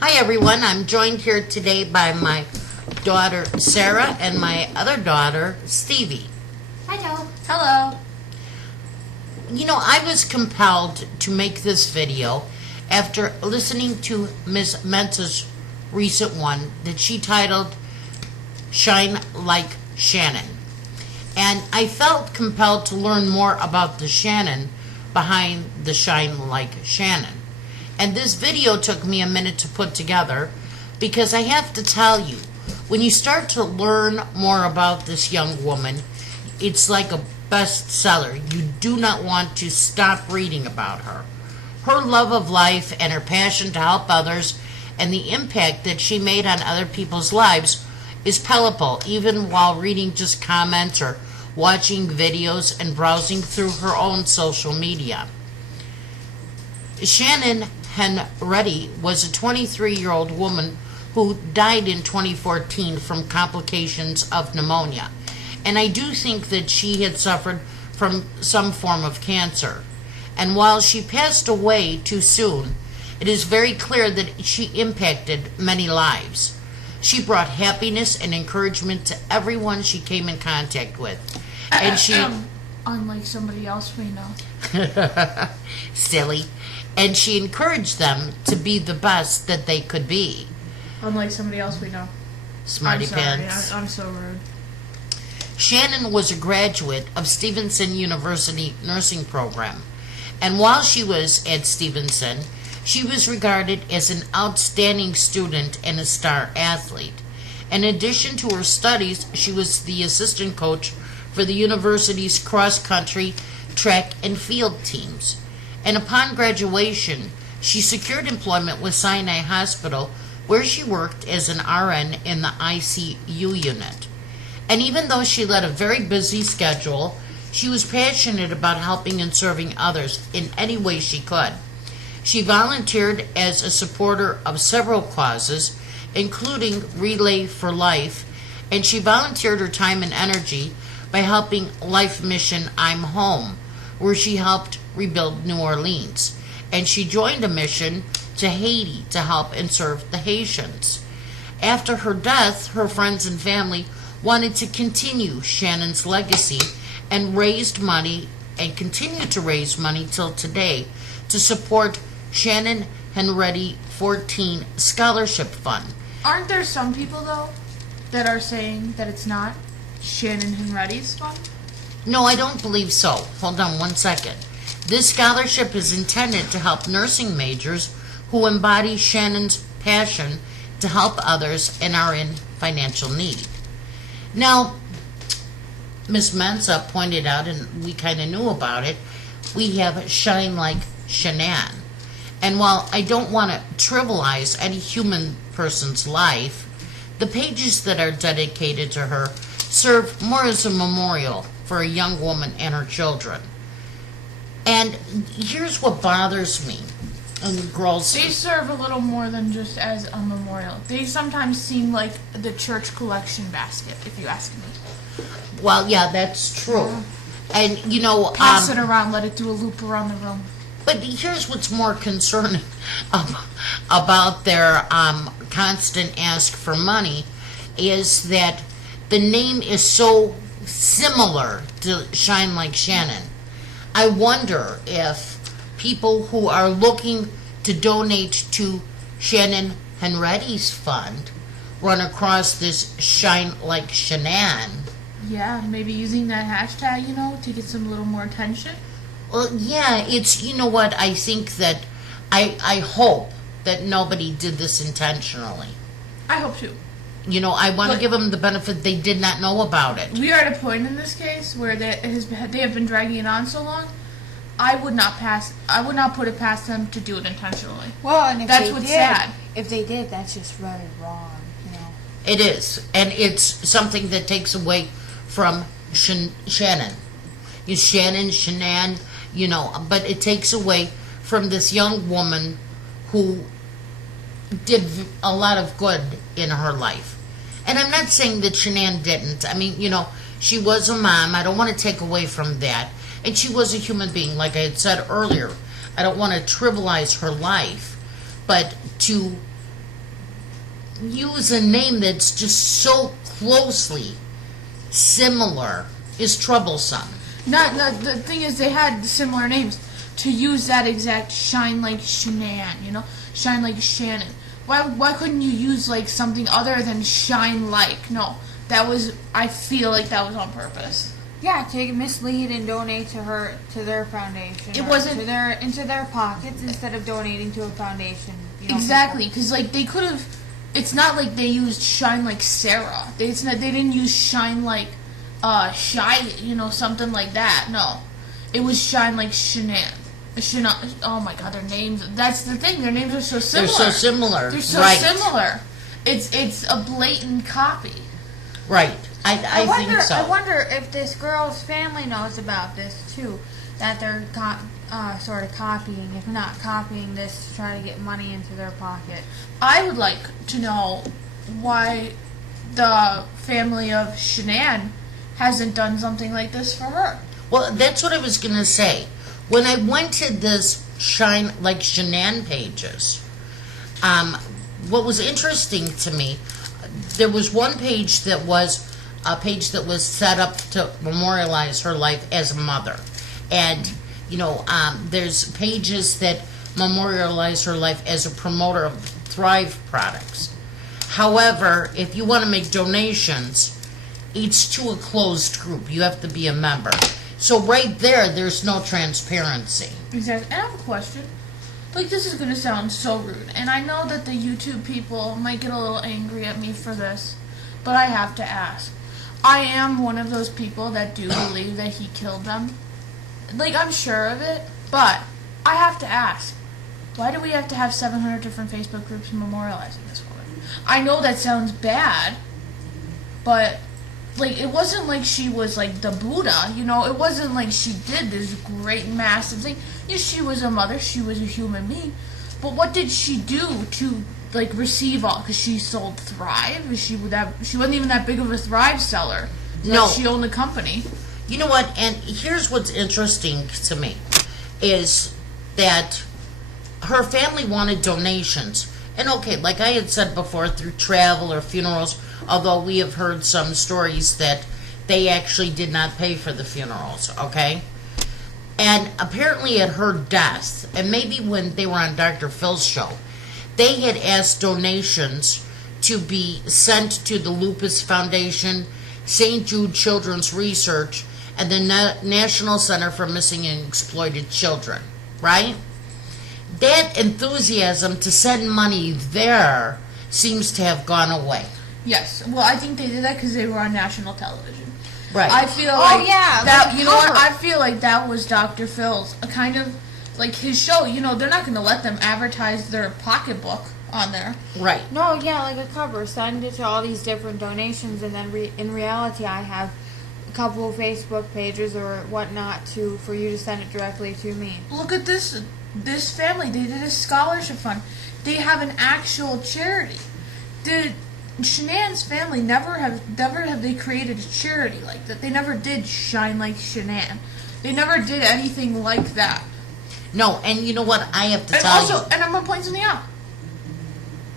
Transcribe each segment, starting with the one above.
Hi everyone, I'm joined here today by my daughter Sarah and my other daughter Stevie. Hello. Hello. You know, I was compelled to make this video after listening to Miss Mensa's recent one that she titled Shine Like Shannon. And I felt compelled to learn more about the Shannon behind the Shine Like Shannon. And this video took me a minute to put together because I have to tell you, when you start to learn more about this young woman, it's like a bestseller. You do not want to stop reading about her. Her love of life and her passion to help others and the impact that she made on other people's lives is palpable, even while reading just comments or watching videos and browsing through her own social media. Shan'ann was a 23-year-old woman who died in 2014 from complications of pneumonia. And I do think that she had suffered from some form of cancer. And while she passed away too soon, it is very clear that she impacted many lives. She brought happiness and encouragement to everyone she came in contact with. And she... unlike somebody else we know. Silly. And she encouraged them to be the best that they could be. Unlike somebody else we know. Smarty pants. I'm so rude. Shannon was a graduate of Stevenson University nursing program. And while she was at Stevenson, she was regarded as an outstanding student and a star athlete. In addition to her studies, she was the assistant coach for the university's cross-country, track, and field teams. And upon graduation, she secured employment with Sinai Hospital, where she worked as an RN in the ICU unit. And even though she led a very busy schedule, she was passionate about helping and serving others in any way she could. She volunteered as a supporter of several causes, including Relay for Life, and she volunteered her time and energy by helping Life Mission I'm Home, where she helped rebuild New Orleans. And she joined a mission to Haiti to help and serve the Haitians. After her death, her friends and family wanted to continue Shannon's legacy and raised money and continue to raise money till today to support Shannon Henretti 14 Scholarship Fund. Aren't there some people, though, that are saying that it's not Shannon Henretti's fund? No, I don't believe so. Hold on one second. This scholarship is intended to help nursing majors who embody Shannon's passion to help others and are in financial need. Now, Miss Mensa pointed out, and we kind of knew about it, we have Shine Like Shan'ann. And while I don't want to trivialize any human person's life, the pages that are dedicated to her serve more as a memorial for a young woman and her children. And here's what bothers me. And girls, they serve a little more than just as a memorial. They sometimes seem like the church collection basket, if you ask me. Well, yeah, that's true. Yeah. And, you know... Pass it around, let it do a loop around the room. But here's what's more concerning about their constant ask for money is that the name is so similar to Shine Like Shannon. I wonder if people who are looking to donate to Shannon Henretti's fund run across this Shine Like Shan'ann. Yeah, maybe using that hashtag, to get some little more attention. Well, yeah, it's, you know what, I think that, I hope that nobody did this intentionally. I hope too. You know, I want to give them the benefit they did not know about it. We are at a point in this case where they have been dragging it on so long. I would not put it past them to do it intentionally. Well, and if that's they what's did, sad. If they did, that's just very wrong, It is, and it's something that takes away from Shannon. Shan'ann, but it takes away from this young woman who did a lot of good in her life. And I'm not saying that Shan'ann didn't. I mean, she was a mom. I don't want to take away from that. And she was a human being, like I had said earlier. I don't want to trivialize her life, but to use a name that's just so closely similar is troublesome. Not the thing is they had similar names. To use that exact shine like Shan'ann, shine like Shannon. Why couldn't you use like something other than shine like? No, I feel like that was on purpose. Yeah, to mislead and donate to their foundation. It wasn't into their pockets instead of donating to a foundation. Exactly, because like they could have. It's not like they used shine like Sarah. They didn't use shine like shy, something like that. No, it was shine like Shanann. Oh my God, their names. That's the thing. Their names are so similar. They're so similar. They're so similar. It's a blatant copy. Right. I think so. I wonder if this girl's family knows about this too, that they're sort of copying, if not copying this to try to get money into their pocket. I would like to know why the family of Shan'ann hasn't done something like this for her. Well, that's what I was going to say. When I went to this Shine Like Shan'ann pages, what was interesting to me, there was one page that was a page that was set up to memorialize her life as a mother. And, there's pages that memorialize her life as a promoter of Thrive products. However, if you want to make donations, it's to a closed group. You have to be a member. So right there's no transparency. Exactly. And I have a question. Like, this is going to sound so rude, and I know that the YouTube people might get a little angry at me for this, but I have to ask. I am one of those people that do believe that he killed them. Like, I'm sure of it, but I have to ask. Why do we have to have 700 different Facebook groups memorializing this woman? I know that sounds bad, but like, it wasn't like she was like the Buddha, it wasn't like she did this great massive thing. Yes, she was a mother, she was a human being, but what did she do to like receive all? Because she sold Thrive. She wasn't even that big of a Thrive seller. No, she owned the company. You know what? And here's what's interesting to me is that her family wanted donations. And okay, like I had said before, through travel or funerals, although we have heard some stories that they actually did not pay for the funerals, okay? And apparently at her death, and maybe when they were on Dr. Phil's show, they had asked donations to be sent to the Lupus Foundation, St. Jude Children's Research, and the National Center for Missing and Exploited Children, right? That enthusiasm to send money there seems to have gone away. Yes. Well, I think they did that because they were on national television. Right. I feel that, you know what? I feel like that was Dr. Phil's, a kind of like his show. They're not going to let them advertise their pocketbook on there. Right. No, yeah, like a cover. Send it to all these different donations, and then in reality, I have a couple of Facebook pages or whatnot for you to send it directly to me. Look at this family. They did a scholarship fund. They have an actual charity. Shanann's family never have they created a charity like that. They never did Shine Like Shan'ann. They never did anything like that. No, and you know what? I have to tell you. And I'm going to point something out.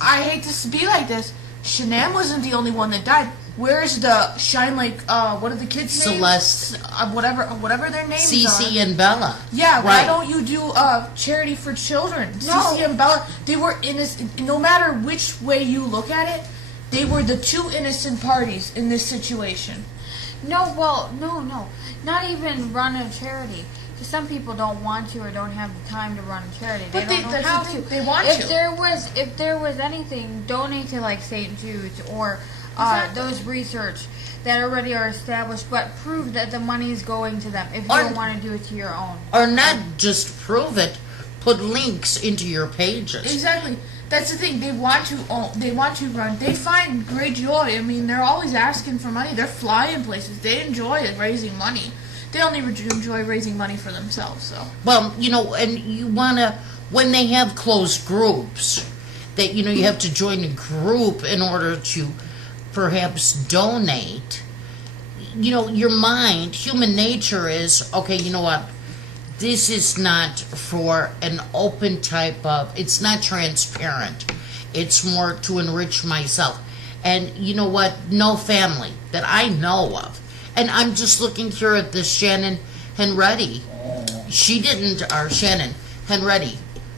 I hate to be like this. Shanann wasn't the only one that died. Where's the Shine Like, what are the kids' names? Celeste. Whatever their names are. Cece and Bella. Yeah, right. Why don't you do charity for children? No. Cece and Bella, they were innocent. No matter which way you look at it, they were the two innocent parties in this situation. No, not even run a charity. Because some people don't want to or don't have the time to run a charity. They don't know how to. They want to. If there was anything, donate to like St. Jude's or those research that already are established, but prove that the money is going to them. If you don't want to do it to your own, or not just prove it, put links into your pages. Exactly. That's the thing. They want to run. They find great joy. I mean, they're always asking for money. They're flying places. They enjoy raising money. They only enjoy raising money for themselves. So. Well, and you want to, when they have closed groups, that, you have to join a group in order to perhaps donate. Your mind, human nature is, okay, you know what? This is not for an open type of, it's not transparent. It's more to enrich myself. And you know what? No family that I know of. And I'm just looking here at this Shannon Henretti. She didn't, or Shannon Henretti,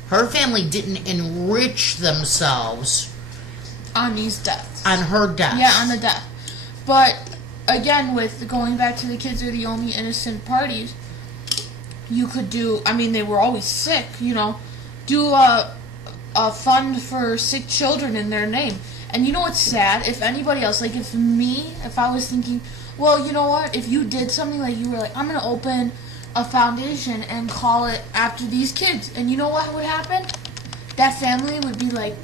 her family didn't enrich themselves on these deaths. On her death. Yeah, on the death. But again, with going back to the kids are the only innocent parties, you could do, I mean, they were always sick, you know, do a fund for sick children in their name. And you know what's sad? If anybody else, like if I was thinking, well, you know what, if you did something like you were like, I'm going to open a foundation and call it after these kids, and you know what would happen? That family would be like,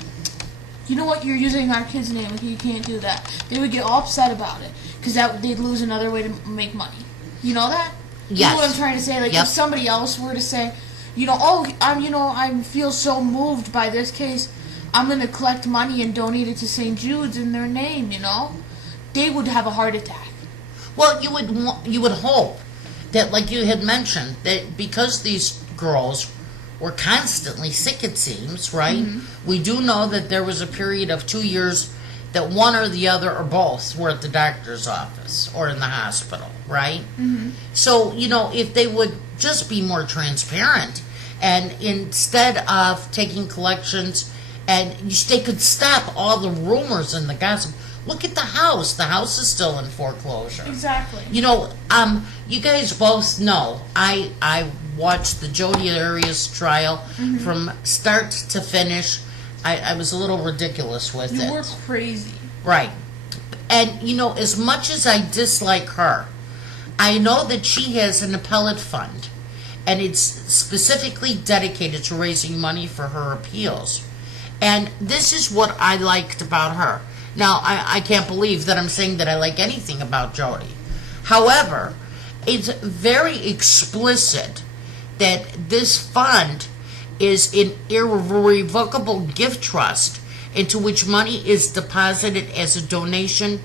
you know what, you're using our kid's name, okay, you can't do that. They would get all upset about it, because they'd lose another way to make money. You know that? Yes. You know what I'm trying to say? Like, yep. If somebody else were to say, you know, I feel so moved by this case, I'm going to collect money and donate it to St. Jude's in their name, you know, they would have a heart attack. Well, you would hope that, like you had mentioned, that because these girls were constantly sick, it seems, right? Mm-hmm. We do know that there was a period of 2 years that one or the other or both were at the doctor's office or in the hospital, right? Mm-hmm. So, you know, if they would just be more transparent and instead of taking collections, and they could stop all the rumors and the gossip. Look at the house. The house is still in foreclosure. Exactly. You know, you guys both know I watched the Jodi Arias trial from start to finish. I was a little ridiculous with it. You were crazy. Right. And, you know, as much as I dislike her, I know that she has an appellate fund, and it's specifically dedicated to raising money for her appeals. And this is what I liked about her. Now, I can't believe that I'm saying that I like anything about Jodi. However, it's very explicit that this fund is an irrevocable gift trust into which money is deposited as a donation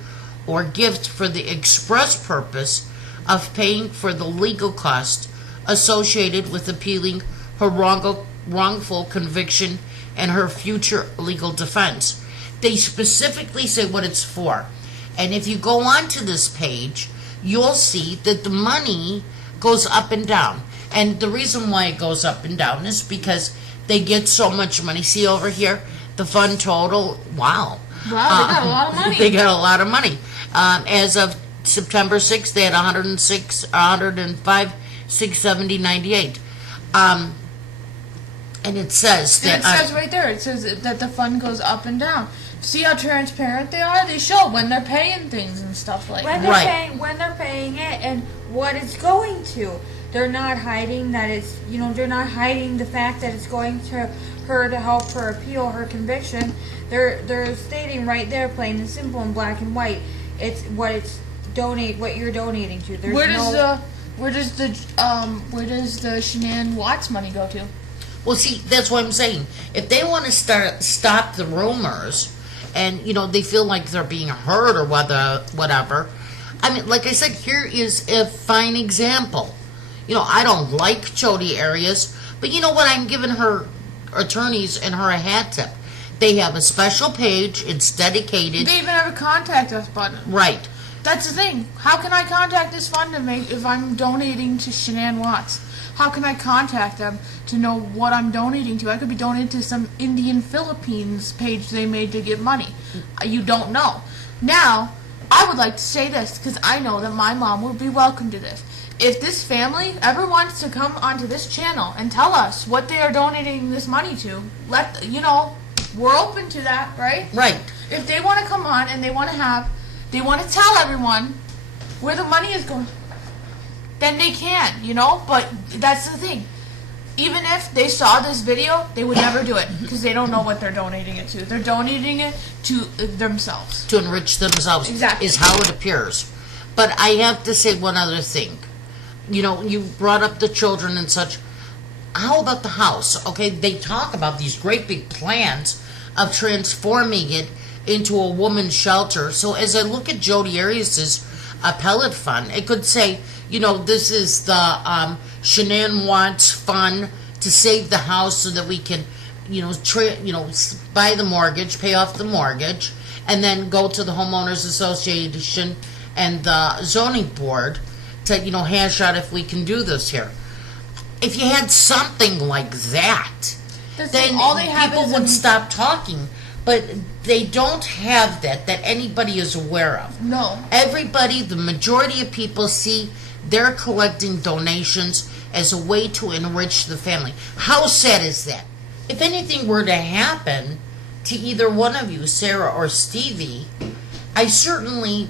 or gift for the express purpose of paying for the legal cost associated with appealing her wrongful conviction and her future legal defense. They specifically say what it's for. And if you go onto this page, you'll see that the money goes up and down. And the reason why it goes up and down is because they get so much money. See over here, the fund total, wow. Wow, they got a lot of money. They got a lot of money. As of September 6th, they had 105, 670, 98. And it says that... It says right there, it says that the fund goes up and down. See how transparent they are? They show when they're paying things and stuff like that. When they're paying it and what it's going to. They're not hiding that it's, they're not hiding the fact that it's going to her to help her appeal her conviction. They're stating right there, plain and simple in black and white, it's what you're donating to. There's where does the Shan'ann Watts money go to? Well, see, that's what I'm saying. If they want to stop the rumors, and they feel like they're being heard or whatever. I mean, like I said, here is a fine example. I don't like Jodi Arias, but you know what? I'm giving her attorneys and her a hat tip. They have a special page. It's dedicated. They even have a contact us button. Right. That's the thing. How can I contact this fund if I'm donating to Shan'ann Watts? How can I contact them to know what I'm donating to? I could be donating to some Indian Philippines page they made to get money. You don't know. Now, I would like to say this because I know that my mom would be welcome to this. If this family ever wants to come onto this channel and tell us what they are donating this money to, we're open to that, right? Right. If they want to come on and they want to tell everyone where the money is going, then they can, but that's the thing. Even if they saw this video, they would never do it because they don't know what they're donating it to. They're donating it to themselves. To enrich themselves. Exactly. Is how it appears. But I have to say one other thing. You brought up the children and such. How about the house? Okay, they talk about these great big plans of transforming it into a woman's shelter. So as I look at Jodi Arias' appellate fund, it could say, this is the Shan'ann Watts fund to save the house so that we can, buy the mortgage, pay off the mortgage, and then go to the homeowners association and the zoning board to, hash out if we can do this here. If you had something like that, then all they have people is would stop talking. But they don't have that anybody is aware of. No. Everybody, the majority of people see they're collecting donations as a way to enrich the family. How sad is that? If anything were to happen to either one of you, Sarah or Stevie, I certainly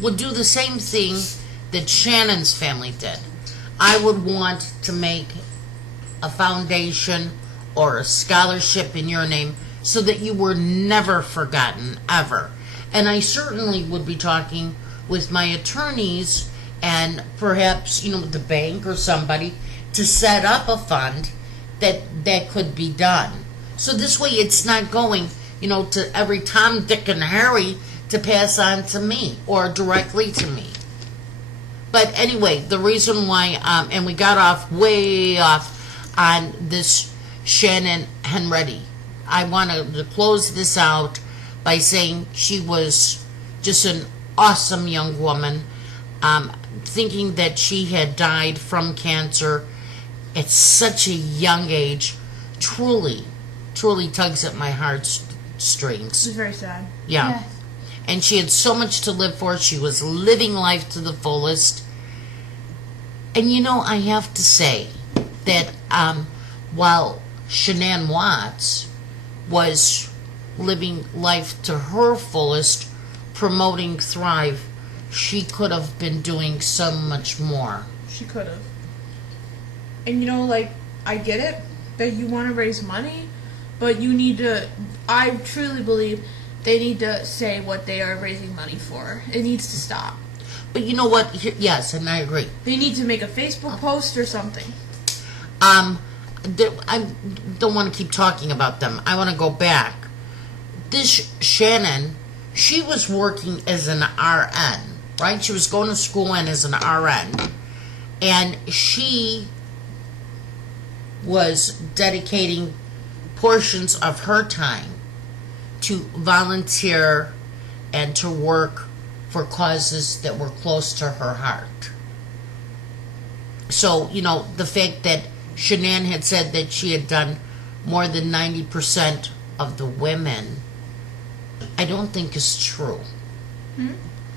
would do the same thing that Shannon's family did. I would want to make a foundation or a scholarship in your name so that you were never forgotten, ever. And I certainly would be talking with my attorneys and perhaps, the bank or somebody to set up a fund that could be done. So this way it's not going, to every Tom, Dick, and Harry to pass on to me or directly to me. But anyway, the reason why, and we got way off on this Shan'ann Henretti. I want to close this out by saying she was just an awesome young woman. Thinking that she had died from cancer at such a young age truly tugs at my heartstrings. It's very sad. Yeah. Yes. And she had so much to live for. She was living life to the fullest. And I have to say that while Shan'ann Watts was living life to her fullest, promoting Thrive, she could have been doing so much more. She could have. And I get it that you want to raise money, but you need to, I truly believe they need to say what they are raising money for. It needs to stop. But you know what? Yes, and I agree. They need to make a Facebook post or something. I don't want to keep talking about them. I want to go back. This Shannon, she was working as an RN, right? She was going to school and as an RN. And she was dedicating portions of her time to volunteer and to work for causes that were close to her heart. So, the fact that Shan'ann had said that she had done more than 90% of the women, I don't think is true.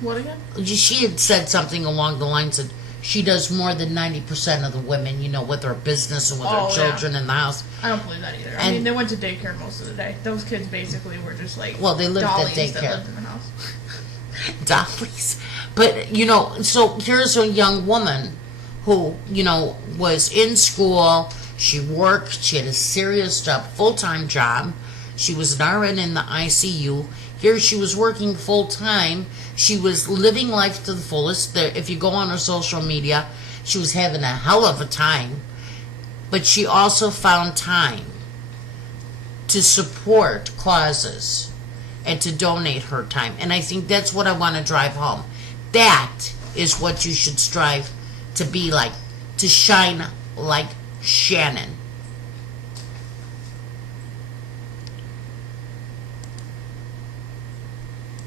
What again? She had said something along the lines that she does more than 90% of the women, with her business and with her children in the house. I don't believe that either. I mean, they went to daycare most of the day. Those kids basically were just they lived at daycare. daycare. That lived in the house. Dollies. But, so here's a young woman who, was in school. She worked. She had a serious job, full-time job. She was an RN in the ICU. Here she was working full-time. She was living life to the fullest. If you go on her social media, she was having a hell of a time. But she also found time to support causes and to donate her time. And I think that's what I want to drive home. That is what you should strive to be like, to shine like Shannon.